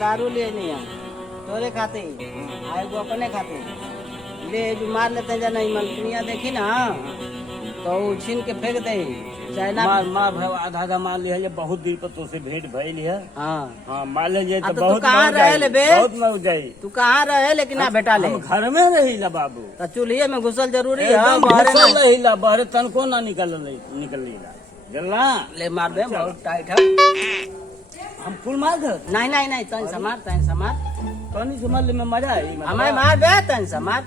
दारू ले नहीं है तोरे खाते आए वो अपने खाते ले जो मार लेते हैं नहीं मलकिनिया देखी ना तो छीन के फेंक दे चाइना मार भाई आधा आधा मार लिया बहुत दिन पर तो से भेंट भइल है। हाँ हाँ मार ले तो बहुत कहाँ रहे ले बे बहुत मर जाई। तू कहाँ रहे लेकिन ना बेटा ले हम घर में रही ला बाबू तो चूल्हे में घुसल जरूरी है घुसल रही ला बहरे तनको ना निकल ला जल्ला ले मार दे बहुत टाइट है हम फुल मार दे नहीं तन समार कनी से मार ले में मजा आई हमें मार दे तन समार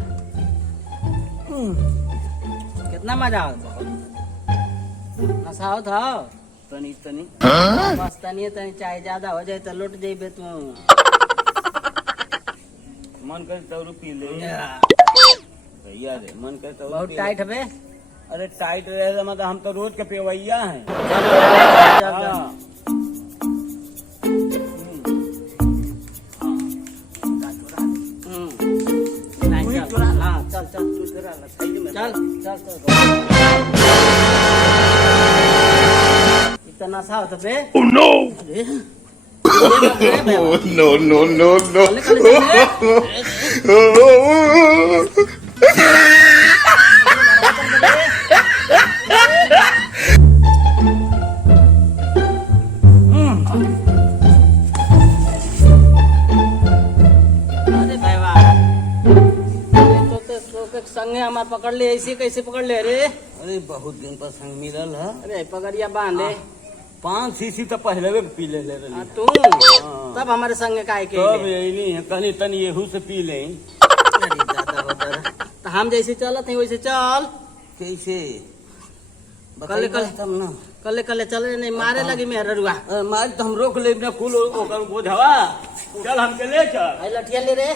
कितना मजा आता नशा था तनी बस तनी चाहे ज्यादा हो जाए तो लुट जाइबे तू मन करे तो पी ले भैया रे मन करे तो बहुत टाइट है बे अरे टाइट रहे मतलब हम तो रोज के पेवैया हैं। चल तू इतना सा होता बे नो संगे हमार पकड़ ले ऐसे कैसे पकड़ ले रे अरे बहुत दिन पर संग मिलल है। अरे पकड़िया बांध ले 5 शीशी तो पहले भी पी ले तू तब हमारे संग काहे के तब यही है कनी तनी येहू से पी ले तो हम जैसे चलत है वैसे चल कैसे कल तब ना कल चल नहीं मारे लगी मेरा रुआ मार तो हम रोक ले कुल ओकर बोझवा चल हमके ले चल लठिया ले रे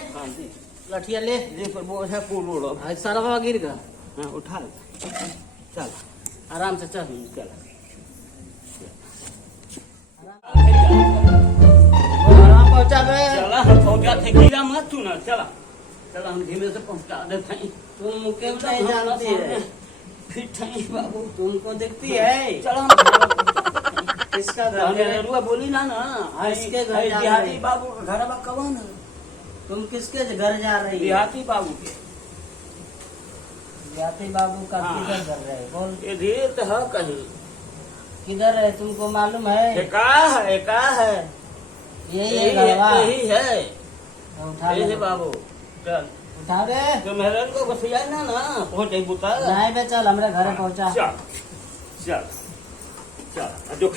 लठिया ले पर बोझा कुल ओढ़ो सरवा गिर गया हाँ उठा चल आराम से चल चल पहुंचा बे चला हम पहुंचा थे गिरा मत तू ना चला चला हम धीमे से पहुंचा देते हैं। तुम क्यों नहीं जानती है फिट है बाबू तुमको दिखती है चलो किसका घर है रुआ बोली ना इसके घर जा देहाती रही। बाबू का घर कौन है तुम किसके घर जा रही है देहाती बाबू के देहाती बाबू का हाँ। किधर घर रहे बोल ये रेत है कहीं किधर है तुमको मालूम है का है यही है घरवा यही है उठा यही ले है बाबू चल उठा रे तो मेहरन को बसिया ना पहुंचे बुता नहीं बे चल हमारे घर पहुंचा चल चल चल जो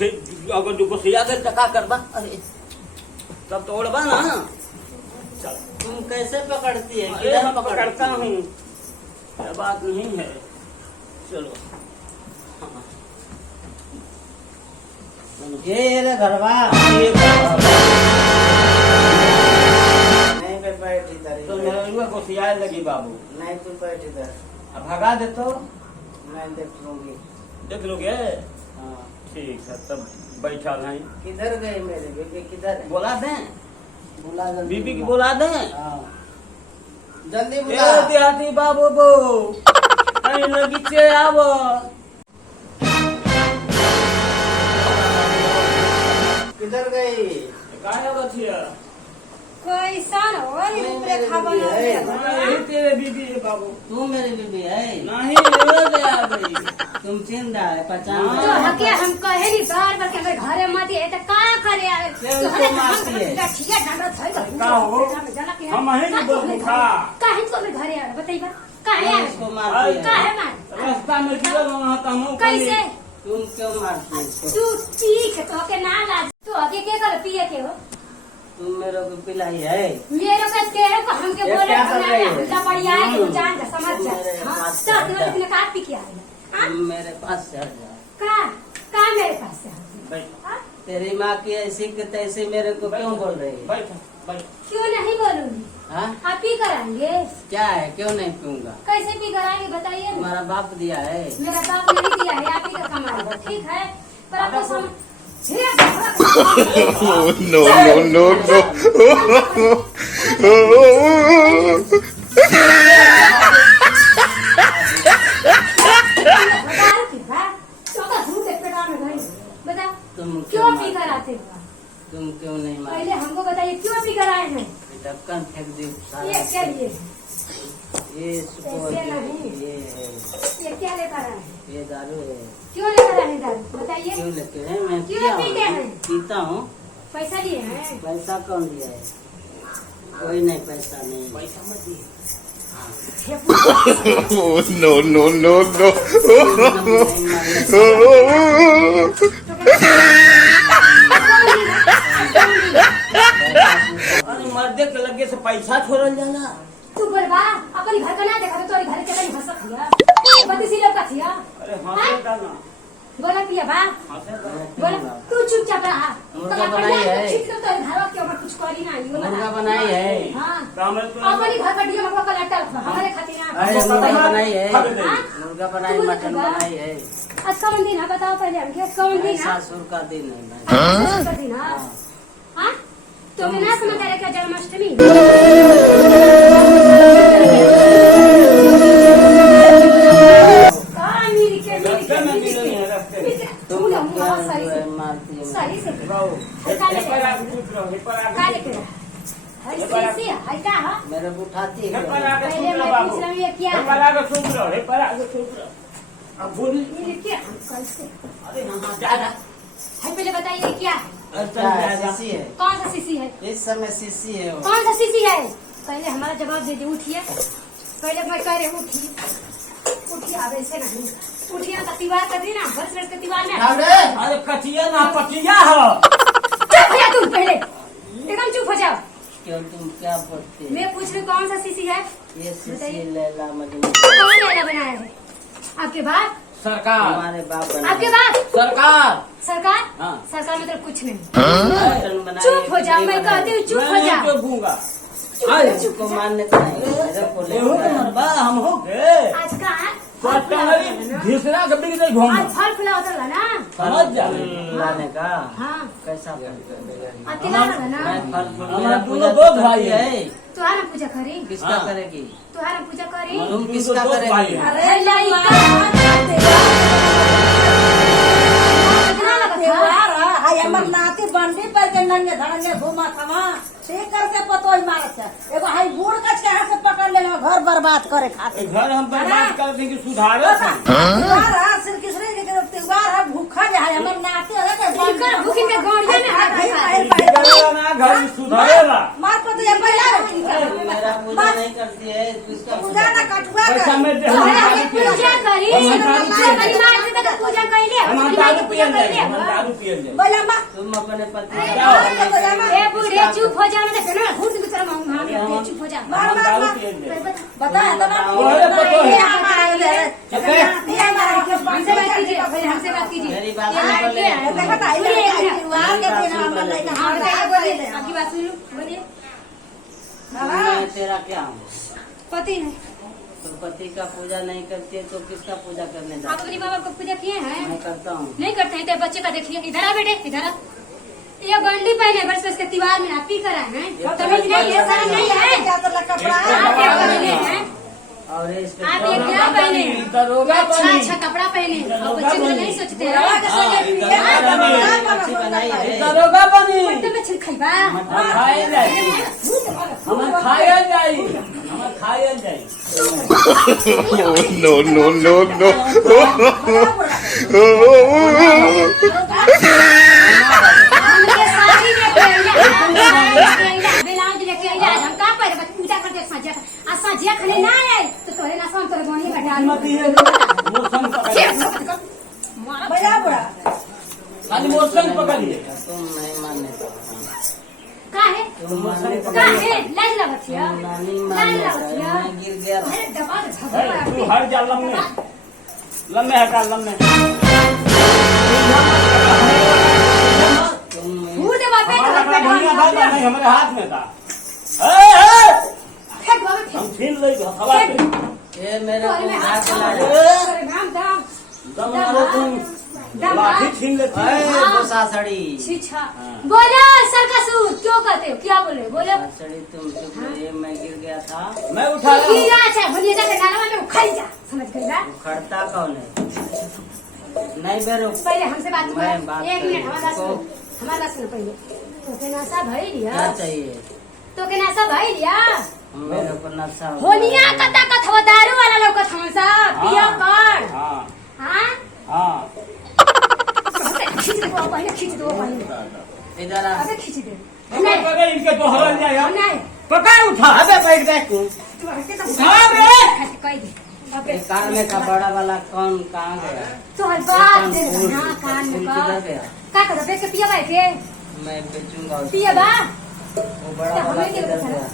अगर जो बसिया कर टका करबा अरे तब तो ओढ़बा ना चल तुम कैसे पकड़ती है अरे किधर मैं पकड़ता हूँ यह बात नहीं है चलो ये रे घरवा नहीं बे बैठ इधर तो मेरा को सियाए लगी बाबू नहीं तुम बैठ इधर अब भगा दे तो मैं देख लूंगी देख लोगे हाँ ठीक है तब बैठा नहीं किधर गए मेरे बीबी किधर है बोला दें बुला जल्दी बीबी की बुला। बोला दें हाँ जल्दी ए बुला देहाती बाबू बो अरे लगीचे आवो किधर गई काहे बचिया कैसन हो नहीं, ऊपरे मेरी खाबा बीबी है। यही तेरे बीबी है बाबू तू मेरी बीबी है नहीं ले ले आ गई तुम चिंता है पहचान हाँ। तो हके हम कहे नी बार बार के हमारे घरे मत है तो का करे आवे क्यों उसको मारती है? ठीक है डंडा थई तो का हो? हम अहीं के बोल खा। काहे तो मेरे घरे आवे बताइबा काहे तुम आवे उसको मारती है काहे मार रास्ता में गिरल वहां तो हम कैसे तुम क्यों मारती है उसको तू ठीक है तो के ना लाज तू आगे के कर पिए के हो तुम मेरे को पिलाई है मेरे को कह रहे को हमके ये बोले क्या कर रही है? हमला बढ़िया है कि जान जा समझ जा तुम मेरे हां पास तो चढ़ जा। तुमने का पी के आवे तुम मेरे पास चढ़ जाओ का मेरे पास है बैठ हाँ? तेरी माँ की ऐसी कि तैसी मेरे को क्यों बोल रही है बैठ बैठ क्यों नहीं बोलूंगी हाँ आप ही कराएंगे क्या है क्यों नहीं पीऊंगा कैसे भी कराएंगे बताइए ना। तुम्हारा बाप दिया है मेरा बाप नहीं दिया है आप ही का कमाल है ठीक है पर आपको सम no, no, no. बताओ तुम क्यों पी कर आते हो तुम क्यों नहीं पहले मार हमको बताइए क्यों पी ये सुबह ऐसे नहीं। ये है, ये क्या लेकर आए हैं? ये दारू है। क्यों लेकर आए हैं दारू बताइए। क्यों लेते हैं? मैं क्यों पिया पीते हूँ, हैं? पीता हूँ। पैसा लिए हैं? पैसा कौन दिया है? कोई नहीं, पैसा नहीं। पैसा मत दिए। Oh, no, no, no, no. अरे मर्दे के लगे से पैसा छोड़ल जाला। तू बोलबा अपनी घर का ना देखा तो तोरी घर के कहीं हंसत हिया बती सी लोग कथिया अरे हंसे का ना, बोला पिया बा हंसे का। बोला तू चुपचाप रहा मुर्गा बनाई है। ठीक तो तोरे घर के ऊपर कुछ करी ना ये मुर्गा बनाई है। हां काम है तो अपनी घर का डियो हमको लटल हमारे खातिर ना अरे मुर्गा बनाई है। खा दे। मुर्गा बनाई, मटन बनाई है। आज कौन दिन है बताओ पहले हमके कौन दिन है सासुर का दिन है। का दिन है हां तो मैं ना समझ रहा क्या जन्माष्टमी रास्ते में मिले नहीं है रास्ते में। तुम लोग क्या जो है मारती है? सही से बाबू, ये पर आके पूछ रहा हूँ, ये पर आके काले पूछ के रहा हूँ। हर सी है क्या है मेरे को उठाती ये है। पर आके पहले पूछ रहा मैं बाबू। पूछ रहा हूँ ये क्या ये पर है आके पूछ रहा हूँ, ये पर आके पूछ रहा हूँ। अब बोल। ये क्या कैसे अरे हाँ, ज्यादा। है पहले बताइए क्या है अच्छा है, शीशी है। कौन सा शीशी है इस समय शीशी है वो। कौन सा शीशी है पहले हमारा जवाब दे दे उठिए पहले मैं कह रही हूँ उठिए उठिए अब ऐसे नहीं उठिए ना दीवार कर दी ना बस के दीवार में उठाओ रे। अरे कचिया ना पचिया है। चुप हो जा तुम पहले एकदम चुप हो जाओ क्यों तुम क्या बोलते हो? मैं पूछ रही हूँ कौन सा शीशी है ये शीशी बताइए। लैला मजनू कौन लैला बनाया है आपके बाप सरकार, हमारे बाप बनाए। आपके बाप सरकार। सरकार हाँ। सरकार मतलब कुछ नहीं मटन बनाए, चुप हो जाओ खिचड़ी मैं कहती हूँ चुप हो मैं जा नहीं चुपूंगा। को मानने का नहीं। मेरे को ले एहो तो मरबा हम हो गए। आज का है तो टंगरी घिसरा के बिक नहीं घूम। आज फल फूला होता है ना समझ जा। लाने का हाँ कैसा आज तिला होगा ना मैं फल फूल हमारा मेरा दोनों पूजा दो तो भाई करती है। है। तुम्हारा पूजा करी किसका हाँ। करेगी? तुम्हारा पूजा करी तुम तुम किसका तो दो भाई करेगी? हैं। अरे लड़का कितना लगा था त्योहार है, हाय हमर नाती बंडी पर के नंगे धड़ंगे घुमा थमा ठीक करके पतोई मारत है एगो हाई बूढ़ कच के हाथ से पकड़ लेना घर बर्बाद करे खातिर घर हम बर्बाद कर देंगे सुधारे थे। त्योहार है श्री कृष्ण जी के त्योहार है भूखा जे है हमर नाती है के इनकर भूखी के गोड़िया में हाथ रखा है। करेगा ना घर सुधारेगा। मार पतो ये पहला मेरा पूजा नहीं करती है, किसका पूजा ना कटुआ पैसा कर में दे हम अरे दारू हमने पियन पूजा करी हम दारू पियन हमारी माँ से तक पूजा कैले हम हमारी माँ दारू की पूजा पियन कैले हम दारू पियन जाए। बोला मां तुम अपने पति ए का बूढ़े चुप हो जा मैं ना घूट की तरह मांग चुप हो जा मार हम मार दारू मार पियन जाए। बता है ना ओए पतो है। ये हमारा ये हमारा के हमसे बात कीजिए पहले हमसे बात कीजिए मेरी बात ये नहीं लड़के बोले। हैं। देखा था ये त्योहार के दिन हमर लइका हाँ बताइए बोलिए आपकी बात सुन लो बोलिए मैं तेरा क्या हूँ? पति है तो पति का पूजा नहीं करती है तो किसका पूजा करने आप जाते अपने माँ बाप को पूजा किए हैं मैं करता हूँ। नहीं करते हैं तो बच्चे का देखिए इधर आ बेटे इधर आ ये बंडी पहने बरस बरस के त्योहार में आप ही करा है तमीज नहीं है शर्म नहीं है क्या तो कपड़ा आप क्या पहने हैं और इसके आप ये क्या पहने हैं? दरोगा अच्छा बनी। अच्छा कपड़ा पहने और बच्चे को नहीं सोचते हैं अच्छी बनाई है। दरोगा बनी। पट्टे में छिल खाइबा हम खाए जाए। हम खाए जाए। हम खाए जाए। Oh, no, no, no, no. हमके साड़ी लेके आइला ब्लाउज लेके आइला हम का पर पूजा करते सजिया आ सजिया खने ना आए तो तोरे ना हम तोरे गोनी में डाल मती है। मोसन पकड़िए। बड़ा बड़ा खाली मोसन पकड़िए। तुम नहीं मानने का। का है तुम मानने का। का है लाइन लगतिया तुम नहीं लाइन मानने का। लगतिया मैं गिर गया था। अरे दबा दे है, झगड़ा तू हट जा लम्बे। लम्बे हटा लम्बे। तुम मुंह दे बापे हमारा तो अपना दुनिया भर का नहीं हमारे हाथ में था। फेंक बाबा हम फेंक छीन ले हवा पे। ये मेरे तोरे को में उठा हाथ के ला डाल रहे। तोरे नाम दाम दम मारो तुम। लाठी छीन लेती है। बोसा सड़ी। छीछा बोलो सरकसूर क्यों कहते हो क्या बोले बोलो सड़ी तुम चुप रहिए, मैं गिर गया था। मैं उठा रहा हूँ। हीरा अच्छा भूलिए जाके नाला में उखाड़ जा समझ गई ना खड़ता कौन है? नहीं बेरो। पहले हमसे बात मैं करो बात एक मिनट करूँ। हमारा सुनो पहले तो के नासा भाई लिया क्या चाहिए? तो के नासा भाई लिया मेरे को नशा हो होलिया कता कथवा दारू वाला लौकत हम सब पिया कर हाँ हां हाँ खींच दो पहले खींच दो पहले इधर आ अबे खींच दे पकड़ इनके तो हवा नहीं आया नहीं पकड़ उठा अबे बैठ बैठ तू तू हटे तो उठा बे कह दे अबे कान में का बड़ा वाला कौन कहाँ गया तो हर बात दे ना कान में फूल का किधर गया का कर बेच के पिया भाई के मैं बेचूंगा उसको। पिया बा वो बड़ा तो वाला हमें क्या किधर पता गया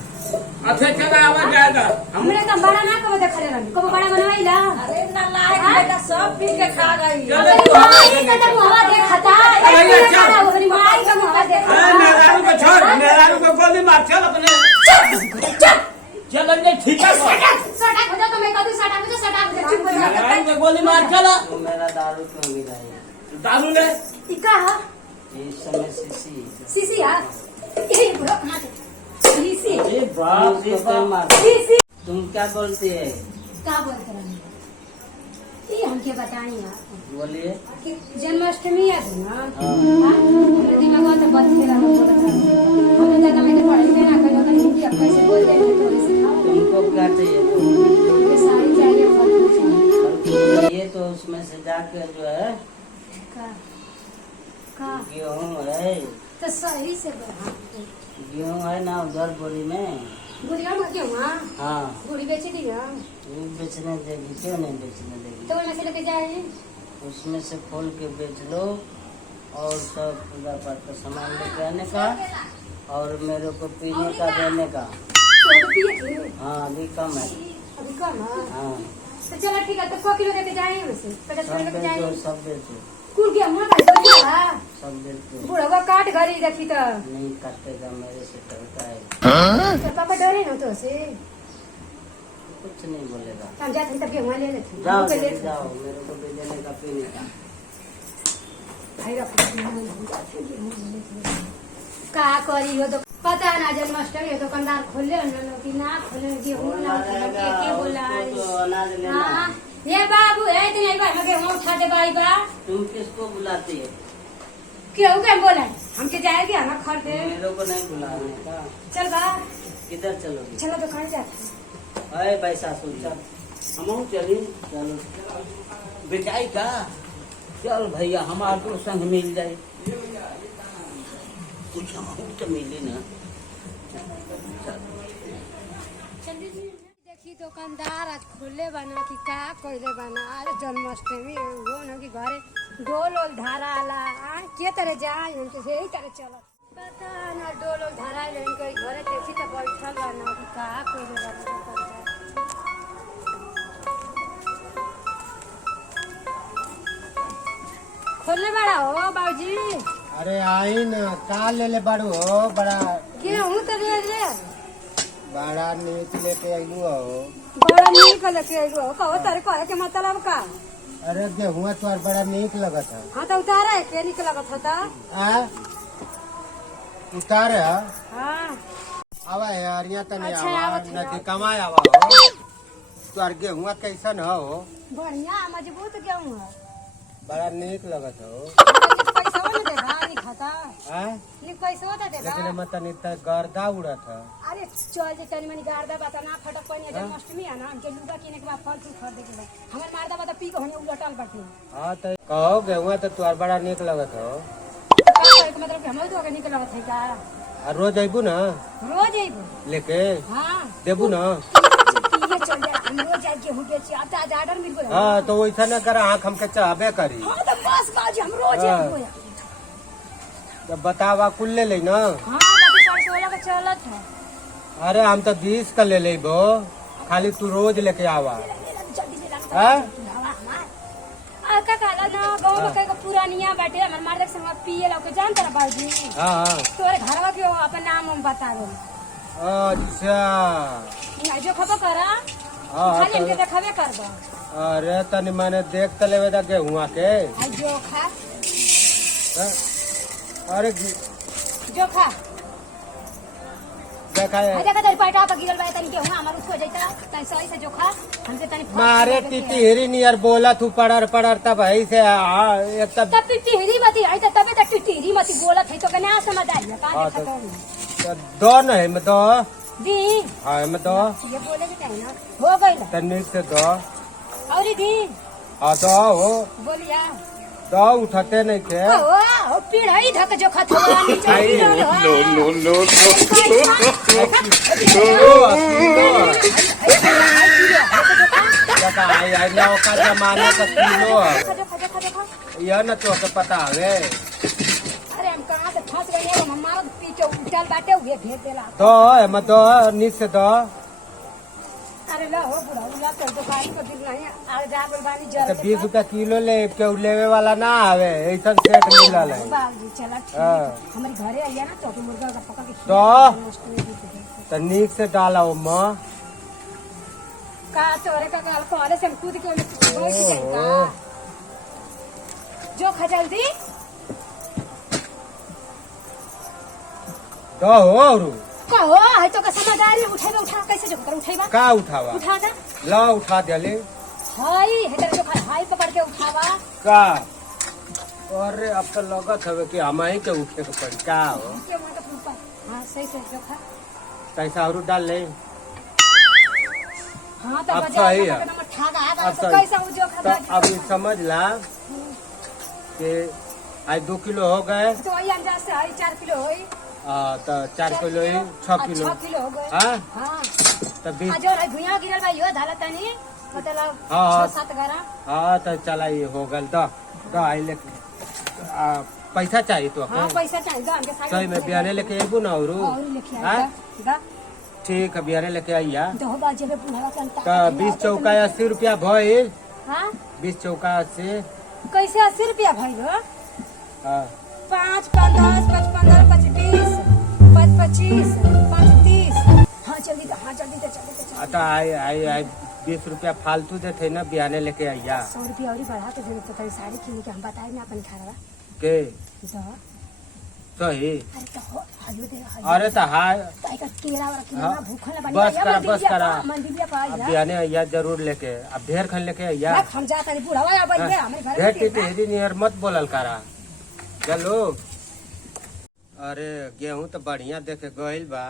अच्छा चला आवाज जाएगा हमने तो बड़ा ना कब देखले रहनी कब बड़ा बनवाइला अरे नालायक बेटा सब पी के खा गई चलो अरे माई का तो हवा देखता अरे अच्छा। हमारी माई का हवा देखता मेहरारू को छोड़ मेहरारू को गोली मार चल अपने चल अंदर ठीक है सटा हो जा तो मैं कहती सटा हो जा चुप हो जा मेहरारू को गोली मार चला तो मेरा दारू क्यों गिराई दारू ले इका हा इस समय सीसी सीसी हा ये बुरा कहां से सीसी अरे बाप रे उसको बाप मार सीसी तुम क्या बोलती है का बोलते रहनी ये हमके बताई यार बोलिए कि जन्माष्टमी है ना हाँ। हमने दिमाग तो बच के रहा बोलता हमने ज्यादा मैं तो पढ़ाई ना करो तो हिंदी अब कैसे बोल रहे हैं थोड़ी सिखाओ तुमको क्या चाहिए ये सारी चाहिए फल चाहिए ये तो उसमें से जाके जो है का का गेहूँ है तो सही से बढ़ा गेहूँ है ना उधर बोरी में गुड़िया में क्यों हाँ हाँ गुड़ी बेची दी हाँ वो बेचने देगी क्यों नहीं बेचने देगी तो वही में से लेके जाए उसमें से खोल के बेच लो और सब पूजा पाठ का सामान लेके आने का और मेरे को पीने का देने का तो अभी पिए थे हाँ अभी कम है अभी कम है हाँ तो चलो ठीक है तो 100 किलो लेके जाएंगे वैसे 50 किलो सब लेके बेचो जाएंगे सब बेचो कुल गया मुँह का बोलिया सब बेचो बुढ़वा काट घरी देखी तो नहीं काटेगा मेरे से डरता है तो पापा डरे ना तो से कुछ नहीं बोलेगा हम जाते हैं तब गेहूँ ले लेते हैं जाओ हमको ले जल्दी लेते हैं। जाओ मेरे को भी देने का पीने का भाई रखो, हम जाते हैं गेहूँ ले लेते हैं। का करी हो तो पता ना जन्माष्टमी है दुकानदार खोले कि ना खोले गेहूँ ना खोले के बोला तो अनाज लेना हाँ ये बाबू है इतने एक बार हम गेहूँ उठा दे बाई बा तुम किसको बुलाती है क्यों क्या बोला हमके जाएगी हम खरीदे मेरे को नहीं बुलाने का चल बा किधर चलोगे चलो दुकान जाते हैं। अरे पैसा सुन चल हम चली चलो बेचाई का चल भैया हमारे को संग मिल जाए कुछ हम तो मिली ना देखी दुकानदार आज खोले बना कि का कोइले बना आज जन्माष्टमी हो न कि घरे डोल ओल धारा आला के तरह जाए हमके से ही तरह चलो पता ना डोल ओल धारा ले इनके घरे देखी तो बैठल बना कि का कोइले बना दुकानदार। खोलने बड़ा हो बाबूजी अरे आई न का ले ले बाड़ू हो बड़ा गेहूँ तो ले ले बड़ा नीच लेके आइलू हो बड़ा नीक लेके आइलो हो कहो तारे कहे के मतलब का अरे गेहुआ तोर बड़ा नीक लगत है हाँ तो उतारा है के निक लगत होता आ उतारे है हाँ आवा यार यहाँ तनी अच्छा, आवा आवत है, नदी कमाए आवा हो तोर गेहुआ कैसन हो बढ़िया मजबूत गेहूँ है बड़ा नीक लगत हो पैसा न देगा नहीं खाता आ ये पैसा तो देगा लेकिन मत तनी त गर्दा उड़त है अरे चल जे तनी मनी गार्दा बाता ना फटक पनी जन्माष्टमी है ना हमके लुगा किने के बाद फल फूल खरीदे के बाद हमर मारदा बाता पी के होने उलटल बाटे हाँ तो कहो गेहुआ तो तोर बड़ा नीक लगत हो मतलब कि हमरो तो निक लगत है का आ रोज अबू न रोज आइबो लेके हां देबू न ये चल जा हम रोज जाके गेहूं बेची आता आज ऑर्डर मिल गयो हाँ तो वैसा न कर आँख हमके चाहबे करी हां तो बस बाजी हम रोज हाँ। आइबो जब बतावा कुल ले ले न हां बाकी 16.5 का चलत है अरे हम तो 20 का ले लेबो खाली तू रोज लेके आवा जल्दी से लगता हाँ? का काला ना गांव में कई पुरानिया बाटे हमर मार्ग संग पिए लो के जान तेरा बाबूजी हाँ तोरे घरवा के अपन नाम हम बता दे अच्छा नहीं जो खबर करा हाँ खाली तो इनके देखबे करबो अरे तनी मैंने देख त लेवे दा गेहुआ के आई जो खा हाँ? अरे जो खा देखा आ देखा तेरी पैटा पर गिरल बा तनी के हुआ हमर उसको जाता तनी सही से जो खा हमसे तनी मारे टीटी हेरी नियर बोला तू पड़र तब है से एक तब तब टिहरी मती आई त तबे त टिहरी मती बोलत है तो कने आ समझदारी का हाँ, देखा तो दो नहीं मैं दो दी हाँ मैं दो ये बोले के टाइम ना हो गई तनिक से दो और दी हाँ दो हो बोलिया दो उठाते नहीं थे ओ पिढ़ाई धक जो खतवा नीचे आई, no, no, no, जका आई आई ना का जमाना का किलो खजो खजो खजो खा यह न तो के पता है अरे हम कहाँ से फंस गए हैं हमारा पीछे उठल बाटे हुए भेज देला दो मैं दो नीच से दो अरे ला हो बुढ़ा ला तो दुकान को दिल नहीं आ जा बलवानी जल तो 20 रुपया किलो ले के लेवे वाला ना आवे ऐसा सेट मिलल है बाबू चला ठीक हाँ। हमारे घरे आइया ना तो मुर्गा का पका के तो तनिक से डाला माँ का तोरे का गाल कोले से हम कूद के बैठ जाए का जो खा जल्दी दो हो और कहो है तो का समझदारी उठावे उठा कैसे जो कर उठाइबा का उठावा उठा दा ला उठा दिले हाय हेटर जो खा हाय पकड़ के उठावा का अरे अब तो लगत हवे कि हम ही के उठे के पड़ी का हो के मोटा ऊपर हां सही से जो खा पैसा और डाल ले हां तो अब बजा सही है। नंबर ठागा अब आ सही। कैसा हो जो खा तो अब ये समझ ला कि आज 2 किलो हो गए तो वही अंदाज से है 4 किलो होई तो 4 किलो ही 6 किलो 6 किलो हो गए हाँ हां तो 20 आज और भुइया गिरल बा यो धाला तनी मतलब हाँ। 6-7 गरा हाँ तो चला ये हो गल दो आई ले पैसा चाहिए तो हां पैसा चाहिए दो हमके साइड सही में बियाने लेके अबू ना और और लेके हाँ? आइए दा ठीक है बियाने लेके आइया दो बाजे पे पुनरा कंता तो 20 चौका 80 रुपया भइल हां 20 चौका 80 कैसे 80 रुपया भइल हो हाँ 5 5 10 5 15 25 5 25 5 30 हां जल्दी तो चल तो आई 20 रुपया फालतू देते ना बियाने लेके आइया 100 रुपया और बढ़ा के देने तो कहीं साड़ी किन के हम बताए ना अपन खावा के दो सही अरे तो हो हयो दे हयो अरे तो हाय ताई का केरा वाला केरा हाँ। भूखल बस करा मंदिरिया पा अब बियाने आइया जरूर लेके अब ढेर खन लेके आइया हम जाता नहीं बुढ़ावा या बन गया हमारे घर ढेर टिटहरी नियर मत बोलल करा चलो अरे गेहूं तो बढ़िया देके गइल बा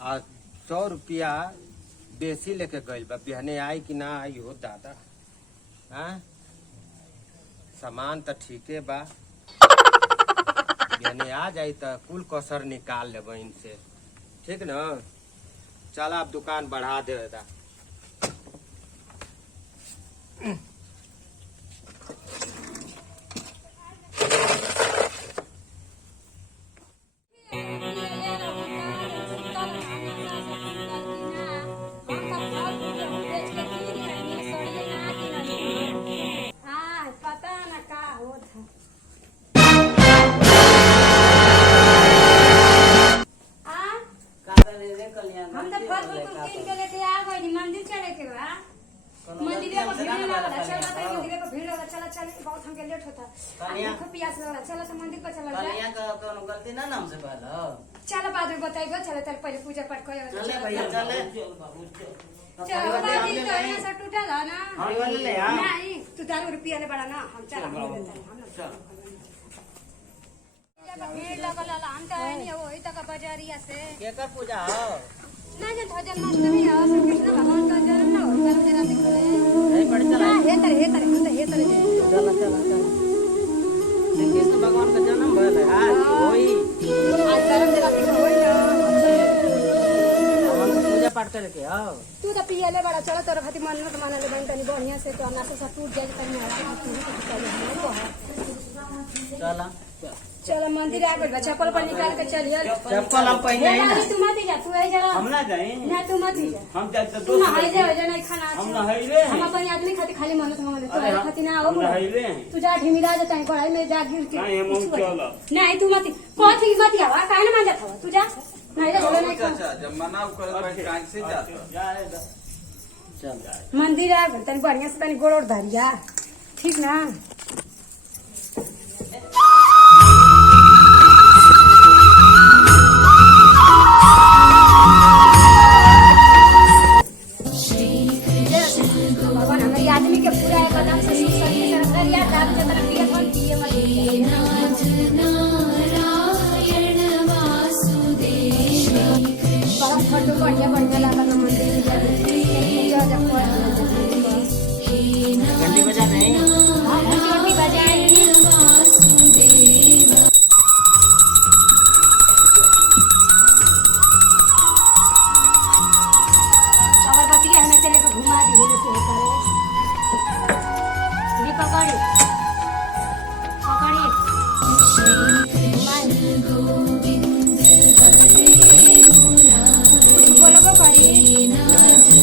आ 100 रुपया बेसी लेके गइल बा बिहने आई कि ना आई हो दादा हाँ सामान तो ठीके बा बिहने आ जाई तो कुल कसर निकाल लेब इनसे ठीक न चला अब दुकान बढ़ा दे दा पता न का होत है हम तो फल फूल कीन के लेके आ गए मंदिर चले के बा मंदिर में भीड़ लगा चला तो मंदिर पे भीड़ लगा चला चल बहुत हमके लेट होता भूख प्यास लगा चला तो मंदिर पर चला जाए कलिया का कोनो गलती ना नाम से पहले चल बाद में बताइबो चले तर पहले पूजा पाठ करे चले भैया चले चल बाकी तो यहाँ से टूटा था ना हम वाले ले हां नहीं तू 10 रुपया ले बड़ा ना हम चला हम भीड़ लगल हम तो नहीं वही तक बाजारिया से केकर पूजा हो ना जन भजन मास्टरी है श्री कृष्ण भगवान का जन्म ना हो कल जरा दिख रहे नहीं पड़ चला हे तर हम तो हे तर चला चला चला श्री कृष्ण भगवान का जन्म भइल है आज होई आज जन्म जरा दिख होई ना हम पूजा पाठ करे के आओ तू तो पियले बड़ा चलो तोर खातिर मन्नत मानले बन तनी बढ़िया से तो ना से टूट जाए तनी चला चलो मंदिर आ गए चप्पल पर निकाल के चलिए चप्पल हम पहने ही ना तू मत जा तू आई जरा हम ना जाए ना तू मत जा हम जाए तो तू नहाई जा वजह नहीं खाना हम अच्छा नहाइले हम हैं अपन आदमी खातिर खाली मन्नत मांगले तो अरे आई हम- खातिर ना आओ हम नहाइले हैं तू जा ढिमिला जाता है पढ़ाई में जा गिर के नहीं, हम चलो। नहीं तू मत कथी मत आवा काहे ना मान जाता तू जा नहीं रे बोले नहीं खा। जब मना कर से जाता जाए चल मंदिर आ गए तनी बढ़िया से तनी गोड़ ओड़ धरिया ठीक ना भगवान हमारी आदमी के पूरा एकदम से सुख शांति से रखा लिया दाब के तरफ दिया कौन पिए मत बड़ा फटो बढ़िया बढ़िया लागल मंदिर में जाके पूजा जब कर घंटी बजा नहीं हम घंटी बजाई अगरबत्ती हमें चले के घुमा दी जैसे करे ये पकड़ी बोलो करी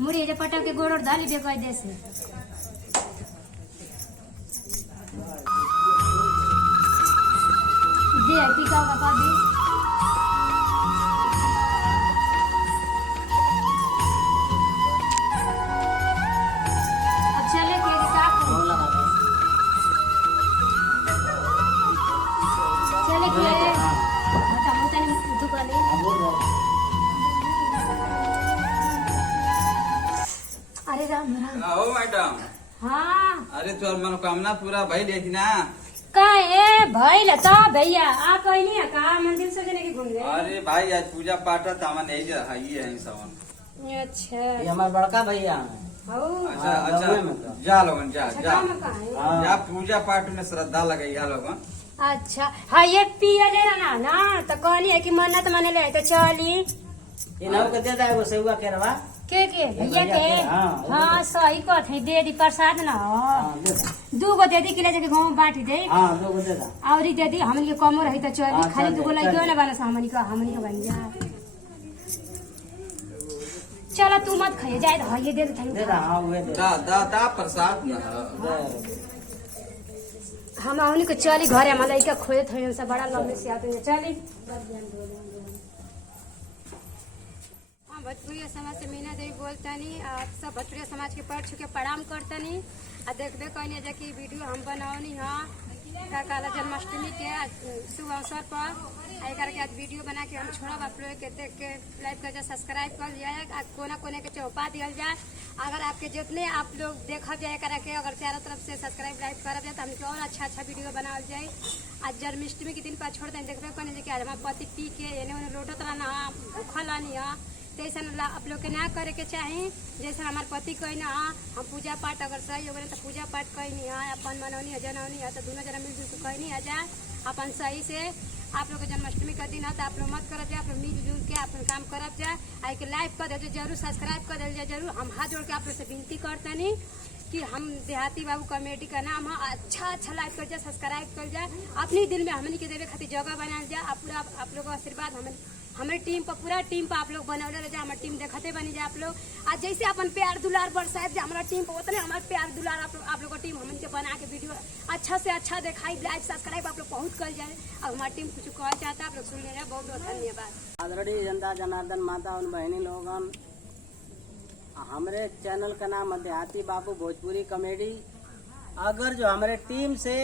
मुड़ी पटक के गोड़ डाली दे कह दे से दे टीका का दे अब चले के साथ चले के बता मुता ने दुकाने अरे राम राम हो मैडम हाँ अरे तोर मनोकामना पूरा भइल है कि ना का ए भइल त भैया आ कहनी का मंदिर से जने के घूम गए अरे भाई आज पूजा पाठ था हमन नहीं जा है ये है सब अच्छा ये हमारे बड़का भैया हैं हो अच्छा हाँ, अच्छा गाँवे में तो। जा लोगन जा अच्छा जा काम का है हाँ। जा पूजा पाठ में श्रद्धा लगैया लोगन अच्छा हाँ ये पिया ले रहा ना तो कहनी है कि मन्नत माने ले तो चली ये नाव के दे जाएगो सेवा केरवा के भैया के हाँ, हाँ सही कथ है दे दी प्रसाद ना हाँ दे दा 2 गो दे दी किले जाके गाँव में बांटी दे हाँ 2 गो दे दा औरी दे दी हमन के कमो रही तो चली हाँ, खाली चल 2 गो चल लगियो चल। ना बना हमन के बन जा चलो तू मत खाइए जाए तो ये दे दे दे दा हाँ वे दे दा दा दा प्रसाद ना हम उन्हीं को चली घरे हमारा लड़का खोए थे उनसे बड़ा लंबे से आते हैं चली भोजपुरी समाज से मीना देवी बोलतनी आप सब भोजपुरी समाज के पढ़ चुके प्रणाम करतनी आ देखबे कहनी है कि वीडियो हम बनावनी हाँ का काला जन्माष्टमी के शुभ अवसर पर आई करके आज वीडियो बना के हम छोड़ब आप लोग के देख के लाइक कर जाए सब्सक्राइब कर जाए कोना कोने के चौपा दिया जाए अगर आपके जितने आप लोग देखा जाए करके अगर चारों तरफ से सब्सक्राइब लाइक कर जाए तो हमको और अच्छा अच्छा वीडियो बनावल जाए आज जन्माष्टमी के दिन पर छोड़ दें देखबे कहनी कि आज हमारे पति पी के एने ओने लोटत रहना भूखल आनी है जैसा आप लोग के ना करे के चाही जैसा हमारे पति कही ना हम पूजा पाठ अगर सही हो गए तो पूजा पाठ कही नहीं है अपन मनौनी है जनौनी है तो दोनों जना मिलजुल के कही नहीं आ जाए अपन सही से आप लोग के जन्माष्टमी का दिन है तो आप लोग मत करब जाए आप लोग मिलजुल के अपन काम करब जाए आई के लाइक कर दे जरूर सब्सक्राइब कर दे जरूर हम हाथ जोड़ के आप लोग से विनती करतनी कि हम देहाती बाबू कॉमेडी का नाम है अच्छा अच्छा लाइक कर जाए सब्सक्राइब कर जाए अपनी दिल में हमनी के देवे खातिर जगह बनाल जाए पूरा आप लोग का आशीर्वाद हमारे टीम पर पूरा टीम पर आप लोग बनौले रह जाए हमारे टीम देखते बनी जाए आप लोग आज जैसे अपन प्यार दुलार बरसात जाए हमारा टीम पर उतने हमारे प्यार दुलार आप लोग का टीम हमन के बना के वीडियो अच्छा से अच्छा दिखाई लाइक सब्सक्राइब आप लोग पहुंच कर जाए अब हमारी टीम कुछ कहना चाहता है आप लोग सुन ले बहुत बहुत धन्यवाद ऑलरेडी जनता जनार्दन माता और बहनी लोगन हमारे चैनल का नाम है देहाती बाबू भोजपुरी कॉमेडी अगर जो हमारे टीम से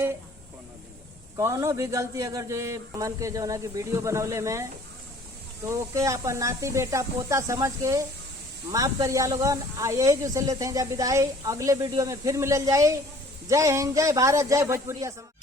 कोनो भी गलती अगर जो मन के जो ना कि वीडियो बनौले में तो के अपन नाती बेटा पोता समझ के माफ करिया लोगन यही जो से लेते हैं जब विदाई अगले वीडियो में फिर मिलल जाए जय हिंद जय भारत जय भोजपुरिया समाज।